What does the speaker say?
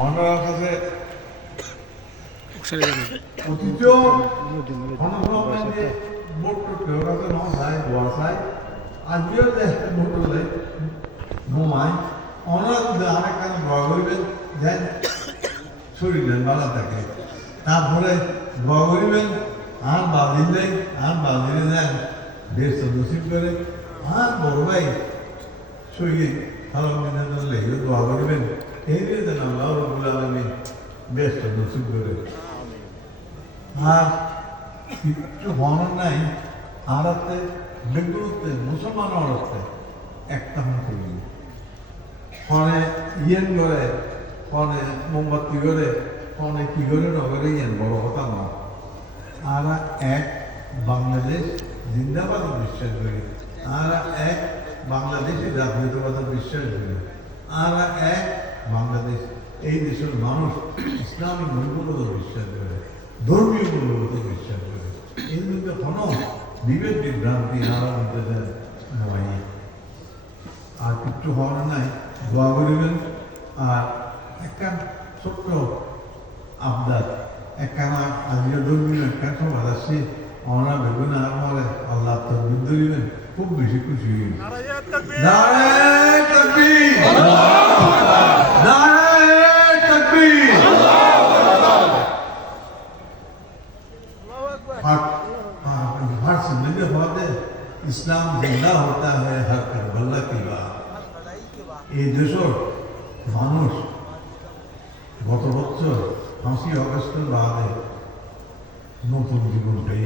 অন্যরা কাছে অতীত ভোট কেউ কাছে নয় দোয়া চাই আজকেও যে ভোট হলে ঘুমায় অনেক আরেক কাছে দোয়া করবেন দেন শরীরের ভালো থাকে তারপরে দোয়া করবেন আর বাদিলে দেন বেশ নসিব করে আর বড় ভাই শরীর ভালো মিনে ধরলে দোয়া করবেন এই দিয়ে দেন আল্লাহ রব্বুল আলামিন বেশ নসিব করে আর কিছু হওয়ার নাই আড়াতে বেঙ্গুলোতে মুসলমান অর্থে একটা মানুষ ফোনে ইয়েন করে ফোনে মোমবাতি করে ফোনে কি করে নগরে ইয়েন বড় কথা না আর এক বাংলাদেশ জিন্দাবাদ বিশ্বাস করি আর এক বাংলাদেশি জাতীয়তাবাদ বিশ্বাস করি আর এক বাংলাদেশ এই দেশের মানুষ ইসলামিক মূল্যবোধ বিশ্বাস করে ধর্মীয় মূল্যবোধ বিশ্বাস করে এর মধ্যে কোনো বিবেক বিভ্রান্তি আরম্ভ নয় আর কিছু হওয়ার নাই দোয়া করিবেন আর একটা ছোট্ট আবদার একখানা আজকে ধর্মীয় একটা সমাজ আসছে আমরা ভেবে না আমার আল্লাহ তকবীর ধরিবেন খুব বেশি খুশি হইবেন নারায়ে তাকবীর নারায়ে তাকবীর हर जिंदगी होते इस्लाम जिंदा होता है हर करबला की बात এই দেশের মানুষ গত বছর 5ই আগস্টের বাদে নতুন জীবন পেয়ে